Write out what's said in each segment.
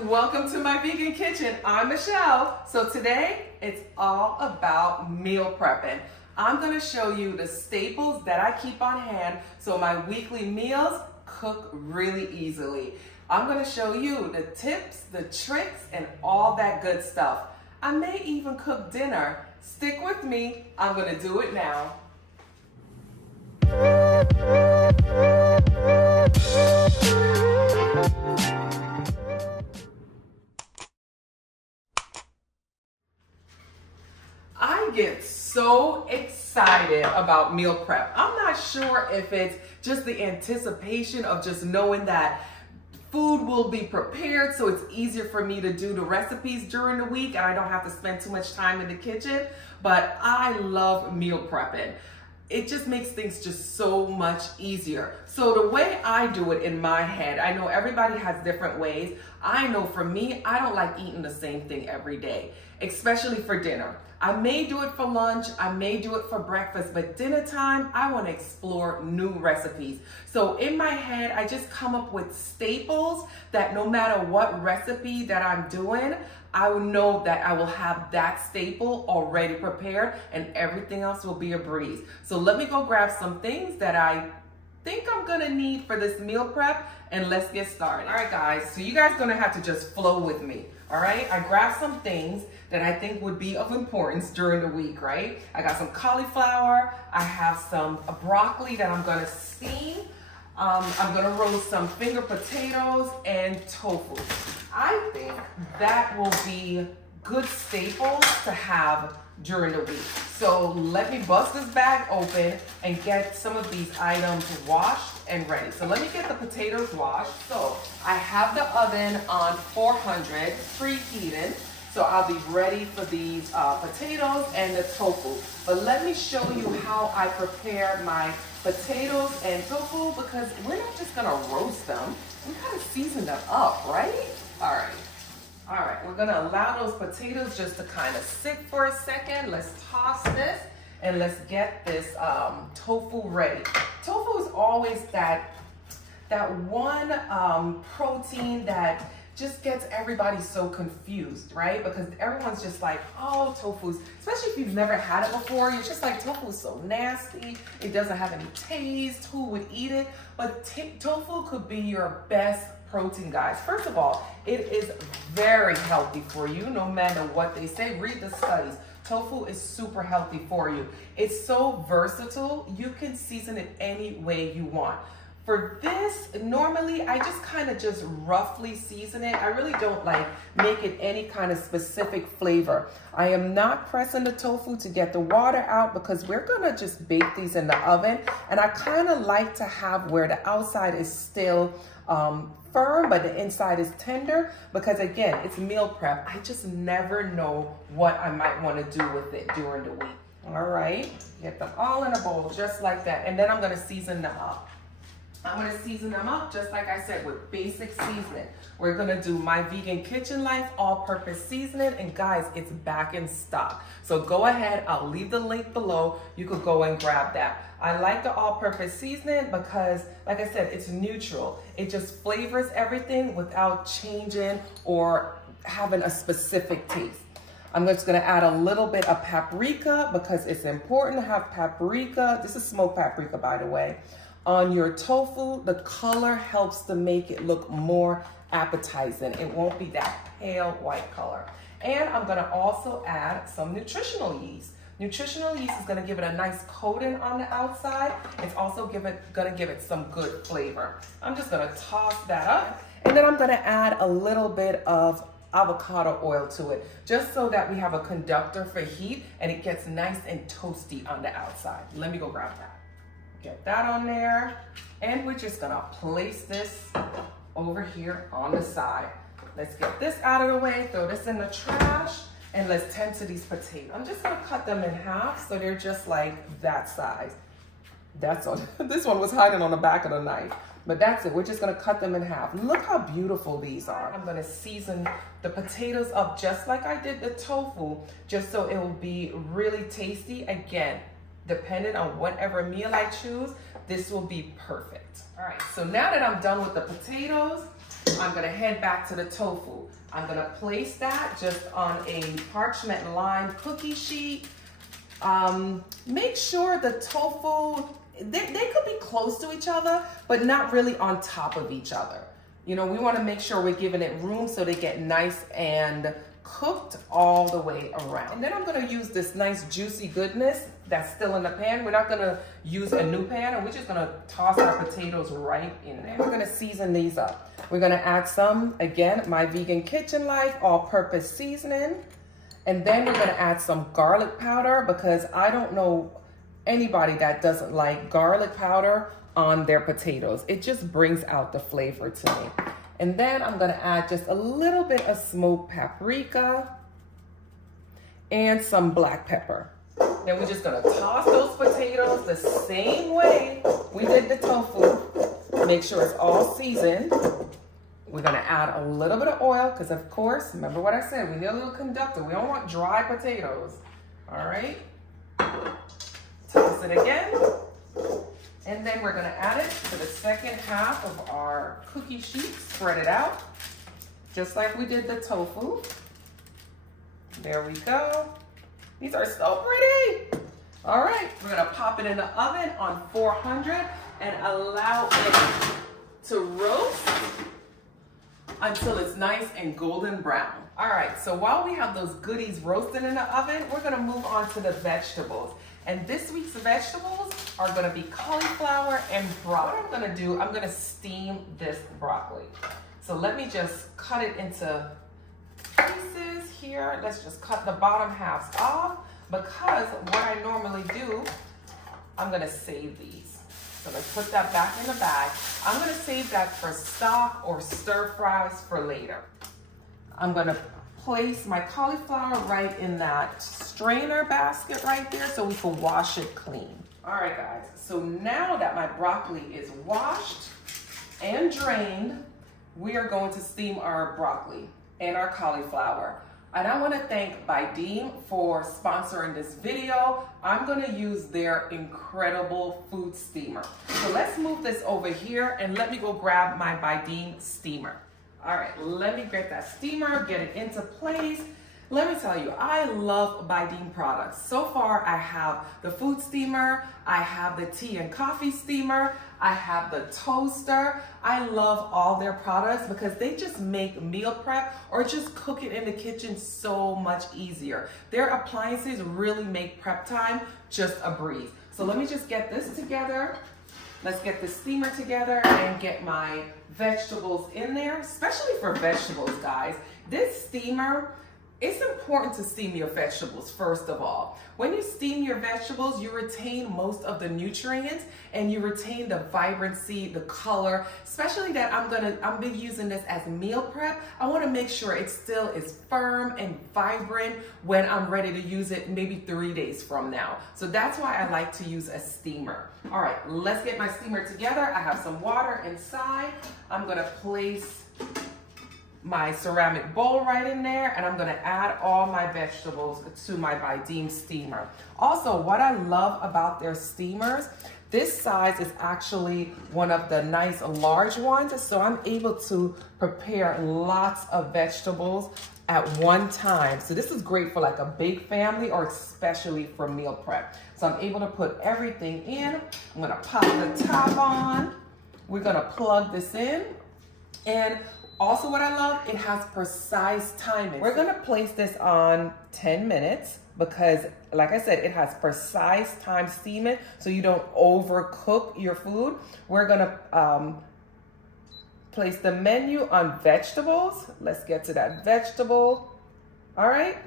welcome to my vegan kitchen. I'm Michelle. So today it's all about meal prepping. I'm gonna show you the staples that I keep on hand so my weekly meals cook really easily. I'm gonna show you the tips, the tricks, and all that good stuff. I may even cook dinner. Stick with me, I'm gonna do it now. I get so excited about meal prep. I'm not sure if it's just the anticipation of just knowing that food will be prepared so it's easier for me to do the recipes during the week and I don't have to spend too much time in the kitchen, but I love meal prepping. It just makes things just so much easier. So the way I do it in my head, I know everybody has different ways. I know for me, I don't like eating the same thing every day, especially for dinner. I may do it for lunch, I may do it for breakfast, but dinner time, I want to explore new recipes. So in my head, I just come up with staples that no matter what recipe that I'm doing, I will know that I will have that staple already prepared and everything else will be a breeze. So let me go grab some things that I think I'm gonna need for this meal prep and let's get started. All right guys, so you guys gonna have to just flow with me. All right, I grabbed some things that I think would be of importance during the week, right? I got some cauliflower, I have some broccoli that I'm gonna steam. I'm gonna roast some finger potatoes and tofu. I think that will be good staples to have during the week. So let me bust this bag open and get some of these items washed and ready. So let me get the potatoes washed. So I have the oven on 400 preheated. So I'll be ready for these potatoes and the tofu. But let me show you how I prepare my potatoes and tofu because we're not just gonna roast them. We gotta season them up, right? All right, we're gonna allow those potatoes just to kind of sit for a second. Let's toss this and let's get this tofu ready. Tofu is always that one protein that just gets everybody so confused, right? Because everyone's just like, oh, tofu's, especially if you've never had it before, you're just like, tofu's so nasty. It doesn't have any taste. Who would eat it? But tofu could be your best protein, guys. First of all, it is very healthy for you, no matter what they say. Read the studies. Tofu is super healthy for you. It's so versatile. You can season it any way you want. For this, normally I just kind of just roughly season it. I really don't like make it any kind of specific flavor. I am not pressing the tofu to get the water out because we're gonna just bake these in the oven. And I kind of like to have where the outside is still firm, but the inside is tender because again, it's meal prep. I just never know what I might want to do with it during the week. All right, get them all in a bowl just like that. And then I'm gonna season them up. I'm gonna season them up just like I said with basic seasoning. We're gonna do My Vegan Kitchen Life all-purpose seasoning, and guys, it's back in stock. So go ahead, I'll leave the link below. You could go and grab that. I like the all-purpose seasoning because, like I said, it's neutral. It just flavors everything without changing or having a specific taste. I'm just gonna add a little bit of paprika because it's important to have paprika. This is smoked paprika, by the way. On your tofu, the color helps to make it look more appetizing. It won't be that pale white color. And I'm gonna also add some nutritional yeast. Nutritional yeast is gonna give it a nice coating on the outside. It's also gonna give it some good flavor. I'm just gonna toss that up. And then I'm gonna add a little bit of avocado oil to it, just so that we have a conductor for heat and it gets nice and toasty on the outside. Let me go grab that. Get that on there, and we're just gonna place this over here on the side. Let's get this out of the way, throw this in the trash, and let's tend to these potatoes. I'm just gonna cut them in half so they're just like that size. That's all. This one was hiding on the back of the knife, but that's it. We're just gonna cut them in half. Look how beautiful these are. I'm gonna season the potatoes up just like I did the tofu, just so it will be really tasty. Again, depending on whatever meal I choose, this will be perfect. All right, so now that I'm done with the potatoes, I'm gonna head back to the tofu. I'm gonna place that just on a parchment lined cookie sheet. Make sure the tofu, they could be close to each other, but not really on top of each other. You know, we wanna make sure we're giving it room so they get nice and cooked all the way around. And then I'm gonna use this nice juicy goodness that's still in the pan. We're not gonna use a new pan, and we're just gonna toss our potatoes right in there. We're gonna season these up. We're gonna add some, again, my Vegan Kitchen Life all-purpose seasoning. And then we're gonna add some garlic powder, because I don't know anybody that doesn't like garlic powder on their potatoes. It just brings out the flavor to me. And then I'm gonna add just a little bit of smoked paprika and some black pepper. Then we're just gonna toss those potatoes the same way we did the tofu. Make sure it's all seasoned. We're gonna add a little bit of oil, because of course, remember what I said, we need a little conductor. We don't want dry potatoes, all right? Toss it again. And then we're gonna add it to the second half of our cookie sheet. Spread it out, just like we did the tofu. There we go. These are so pretty. All right, we're gonna pop it in the oven on 400 and allow it to roast until it's nice and golden brown. All right, so while we have those goodies roasting in the oven, we're gonna move on to the vegetables. And this week's vegetables are gonna be cauliflower and broccoli. What I'm gonna do, I'm gonna steam this broccoli. So let me just cut it into pieces here. Let's just cut the bottom halves off, because what I normally do, I'm gonna save these. So let's put that back in the bag. I'm gonna save that for stock or stir fries for later. I'm gonna place my cauliflower right in that strainer basket right there so we can wash it clean. All right, guys, so now that my broccoli is washed and drained, we are going to steam our broccoli and our cauliflower. And I want to thank Buydeem for sponsoring this video. I'm going to use their incredible food steamer. So let's move this over here and let me go grab my Buydeem steamer. All right, let me get that steamer, get it into place. Let me tell you, I love Buydeem products. So far, I have the food steamer, I have the tea and coffee steamer, I have the toaster. I love all their products because they just make meal prep or just cook it in the kitchen so much easier. Their appliances really make prep time just a breeze. So let me just get this together. Let's get the steamer together and get my vegetables in there, especially for vegetables, guys. This steamer, it's important to steam your vegetables first of all. When you steam your vegetables, you retain most of the nutrients and you retain the vibrancy, the color, especially that I'm be using this as meal prep. I wanna make sure it still is firm and vibrant when I'm ready to use it maybe 3 days from now. So that's why I like to use a steamer. All right, let's get my steamer together. I have some water inside. I'm gonna place my ceramic bowl right in there, and I'm gonna add all my vegetables to my Buydeem steamer. Also, what I love about their steamers, this size is actually one of the nice large ones, so I'm able to prepare lots of vegetables at one time. So this is great for like a big family or especially for meal prep. So I'm able to put everything in. I'm gonna pop the top on. We're gonna plug this in, and also what I love, it has precise timing. We're gonna place this on 10 minutes because, like I said, it has precise time steaming so you don't overcook your food. We're gonna place the menu on vegetables. Let's get to that vegetable. All right,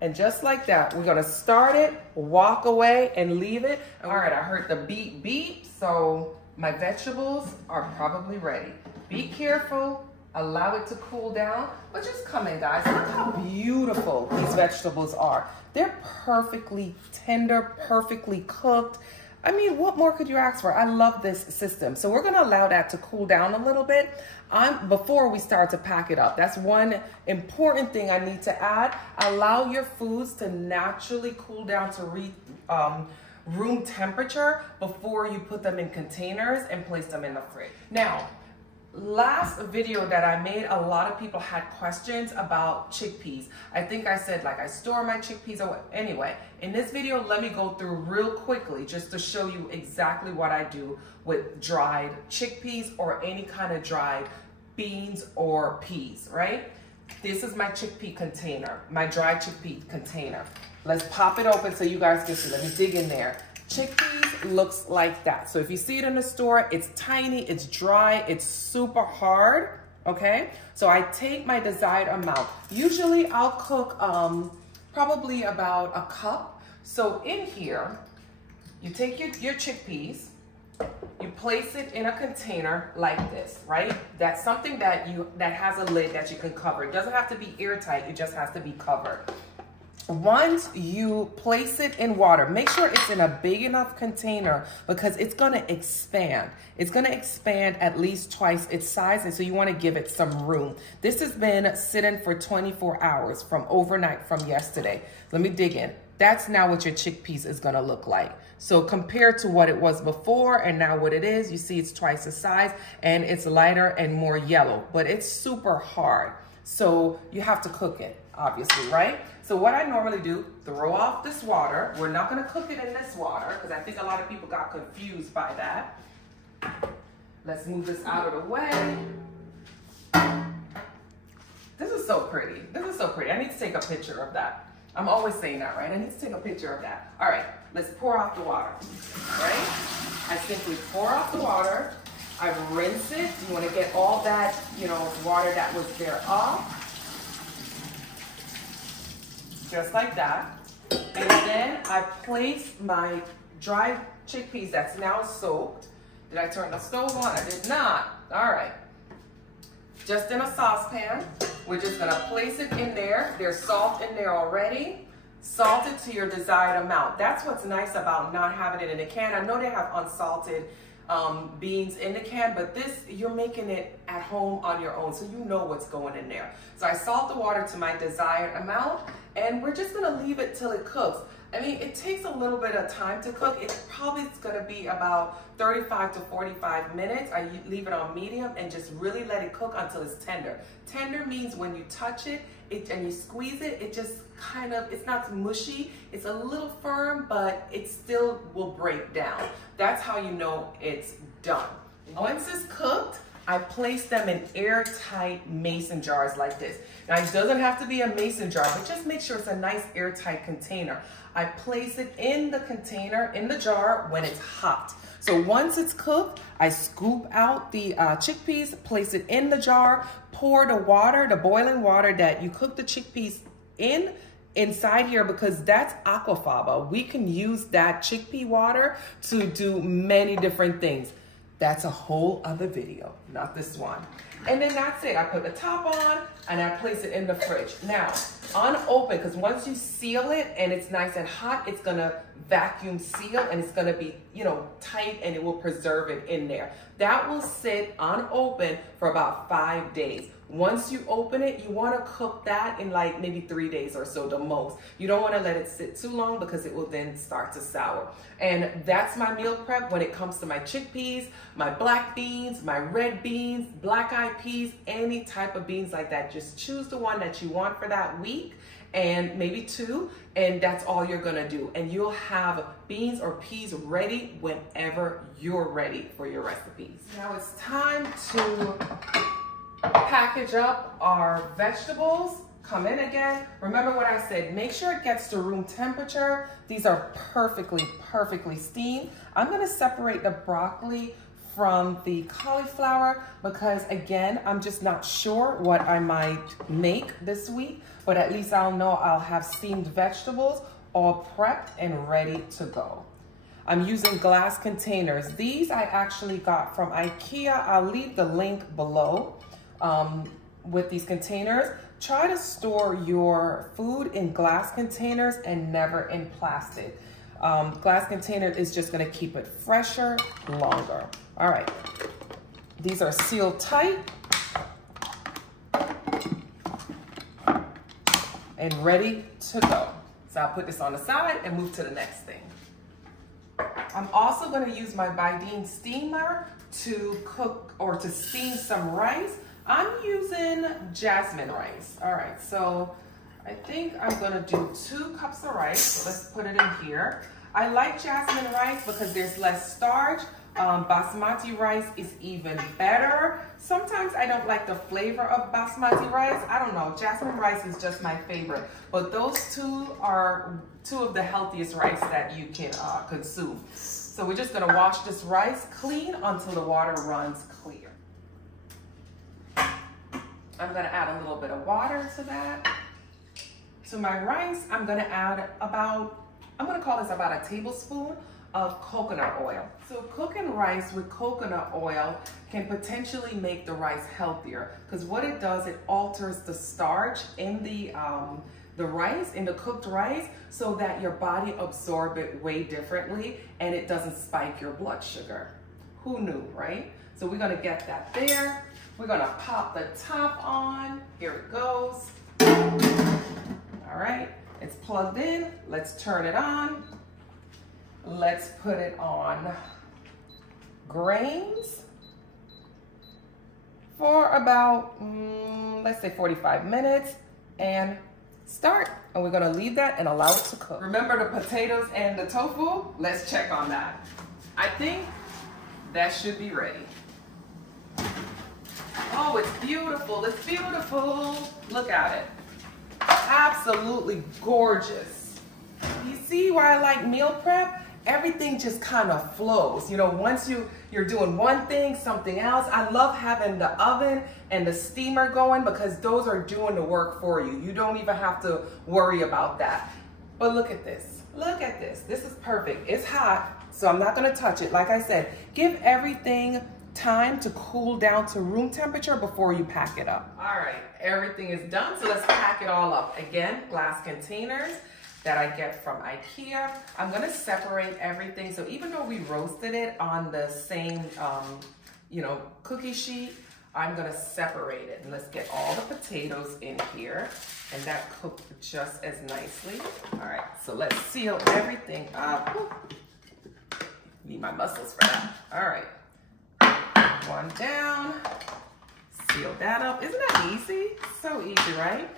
and just like that, we're gonna start it, walk away, and leave it. All right, I heard the beep beep, so my vegetables are probably ready. Be careful. Allow it to cool down, but just come in, guys. Look how beautiful these vegetables are. They're perfectly tender, perfectly cooked. I mean, what more could you ask for? I love this system. So we're gonna allow that to cool down a little bit before we start to pack it up. That's one important thing I need to add. Allow your foods to naturally cool down to room temperature before you put them in containers and place them in the fridge. Now, last video that I made, a lot of people had questions about chickpeas. I think I said like I store my chickpeas away. Anyway, in this video, let me go through real quickly just to show you exactly what I do with dried chickpeas or any kind of dried beans or peas, right? This is my chickpea container, my dried chickpea container. Let's pop it open so you guys can see. Let me dig in there. Chickpeas looks like that. So if you see it in the store, it's tiny, it's dry, it's super hard, okay? So I take my desired amount. Usually I'll cook probably about a cup. So in here, you take your chickpeas, you place it in a container like this, right? That's something that has a lid that you can cover. It doesn't have to be airtight, it just has to be covered. Once you place it in water, make sure it's in a big enough container because it's gonna expand. It's gonna expand at least twice its size, and so you wanna give it some room. This has been sitting for 24 hours from overnight from yesterday. Let me dig in. That's now what your chickpeas is gonna look like. So compared to what it was before and now what it is, you see it's twice the size and it's lighter and more yellow, but it's super hard. So you have to cook it, obviously, right? So what I normally do, throw off this water. We're not gonna cook it in this water because I think a lot of people got confused by that. Let's move this out of the way. This is so pretty. This is so pretty. I need to take a picture of that. I'm always saying that, right? I need to take a picture of that. All right, let's pour off the water, right? I simply pour off the water. I rinse it. You want to get all that, water that was there off. Just like that. And then I place my dried chickpeas that's now soaked. Did I turn the stove on? I did not. All right. Just in a saucepan. We're just gonna place it in there. There's salt in there already. Salt it to your desired amount. That's what's nice about not having it in a can. I know they have unsalted beans in the can, but this, you're making it at home on your own, so you know what's going in there. So I salt the water to my desired amount, and we're just gonna leave it till it cooks. I mean, it takes a little bit of time to cook. It probably is gonna be about 35 to 45 minutes. I leave it on medium and just really let it cook until it's tender. Tender means when you touch it and you squeeze it, it just kind of, it's not mushy. It's a little firm, but it still will break down. That's how you know it's done. Once it's cooked, I place them in airtight mason jars like this. Now, it doesn't have to be a mason jar, but just make sure it's a nice airtight container. I place it in the container, in the jar, when it's hot. So once it's cooked, I scoop out the chickpeas, place it in the jar, pour the water, the boiling water that you cook the chickpeas inside here, because that's aquafaba. We can use that chickpea water to do many different things. That's a whole other video, not this one. And then that's it. I put the top on and I place it in the fridge. Now, unopened, because once you seal it and it's nice and hot, it's gonna vacuum seal and it's gonna be, tight, and it will preserve it in there. That will sit unopened for about 5 days. Once you open it, you wanna cook that in like maybe 3 days or so, the most. You don't wanna let it sit too long because it will then start to sour. And that's my meal prep when it comes to my chickpeas, my black beans, my red beans, black eyed peas, any type of beans like that. Just choose the one that you want for that week, and maybe 2, and that's all you're gonna do. And you'll have beans or peas ready whenever you're ready for your recipes. Now it's time to package up our vegetables. Come in again. Remember what I said, make sure it gets to room temperature. These are perfectly steamed. I'm gonna separate the broccoli from the cauliflower because, again, I'm just not sure what I might make this week, but at least I'll know I'll have steamed vegetables all prepped and ready to go. I'm using glass containers. These I actually got from IKEA. I'll leave the link below with these containers. Try to store your food in glass containers and never in plastic. Glass container is just gonna keep it fresher, longer. All right, these are sealed tight and ready to go. So I'll put this on the side and move to the next thing. I'm also gonna use my Buydeem steamer to cook cook or to steam some rice, I'm using jasmine rice. All right, so I think I'm gonna do 2 cups of rice. So let's put it in here. I like jasmine rice because there's less starch. Basmati rice is even better. Sometimes I don't like the flavor of basmati rice. I don't know, jasmine rice is just my favorite. But those 2 are 2 of the healthiest rice that you can consume. So we're just gonna wash this rice clean until the water runs clear. I'm gonna add a little bit of water to that. To my rice, I'm gonna add about, I'm gonna call this about a tablespoon of coconut oil. So cooking rice with coconut oil can potentially make the rice healthier, because what it does, it alters the starch in the rice, in the cooked rice, so that your body absorbs it way differently and it doesn't spike your blood sugar. Who knew, right? So we're gonna get that there. We're gonna pop the top on. Here it goes. All right, it's plugged in. Let's turn it on. Let's put it on grains for about, let's say 45 minutes and start. And we're gonna leave that and allow it to cook. Remember the potatoes and the tofu? Let's check on that. I think that should be ready. Oh, it's beautiful, it's beautiful. Look at it. Absolutely gorgeous. You see why I like meal prep? Everything just kind of flows. You know, once you're doing one thing, something else. I love having the oven and the steamer going because those are doing the work for you. You don't even have to worry about that. But look at this. Look at this. This is perfect. It's hot, so I'm not gonna touch it. Like I said, give everything time to cool down to room temperature before you pack it up. All right, everything is done, so let's pack it all up. Again, glass containers that I get from IKEA. I'm gonna separate everything. So even though we roasted it on the same, cookie sheet, I'm gonna separate it. And let's get all the potatoes in here. And that cooked just as nicely. All right, so let's seal everything up. Need my muscles for that. All right, one down, seal that up. Isn't that easy? So easy, right?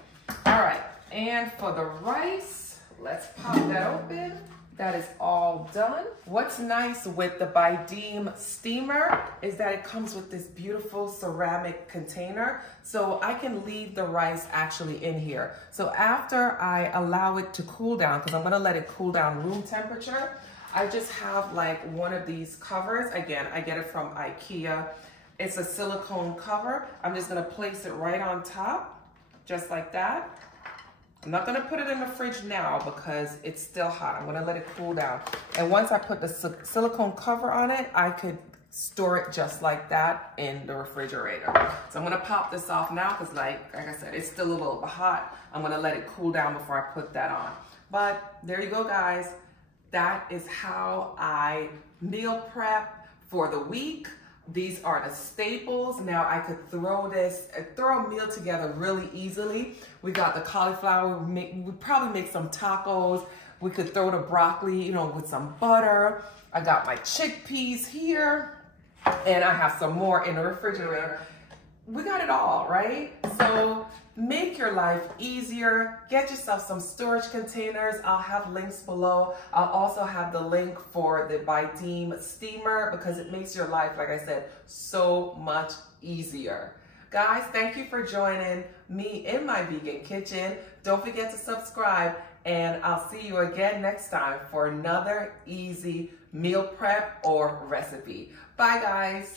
All right, and for the rice, let's pop that open. That is all done. What's nice with the Buydeem steamer is that it comes with this beautiful ceramic container. So I can leave the rice actually in here. So after I allow it to cool down, because I'm gonna let it cool down room temperature, I just have like one of these covers. Again, I get it from IKEA. It's a silicone cover. I'm just gonna place it right on top, just like that. I'm not gonna put it in the fridge now because it's still hot. I'm gonna let it cool down. And once I put the silicone cover on it, I could store it just like that in the refrigerator. So I'm gonna pop this off now because like I said, it's still a little bit hot. I'm gonna let it cool down before I put that on. But there you go, guys. That is how I meal prep for the week. These are the staples. Now I could throw a meal together really easily. We got the cauliflower, we probably make some tacos. We could throw the broccoli, with some butter. I got my chickpeas here and I have some more in the refrigerator. We got it all, right? So make your life easier. Get yourself some storage containers. I'll have links below. I'll also have the link for the Buydeem steamer because it makes your life, like I said, so much easier. Guys, thank you for joining me in my vegan kitchen. Don't forget to subscribe and I'll see you again next time for another easy meal prep or recipe. Bye, guys.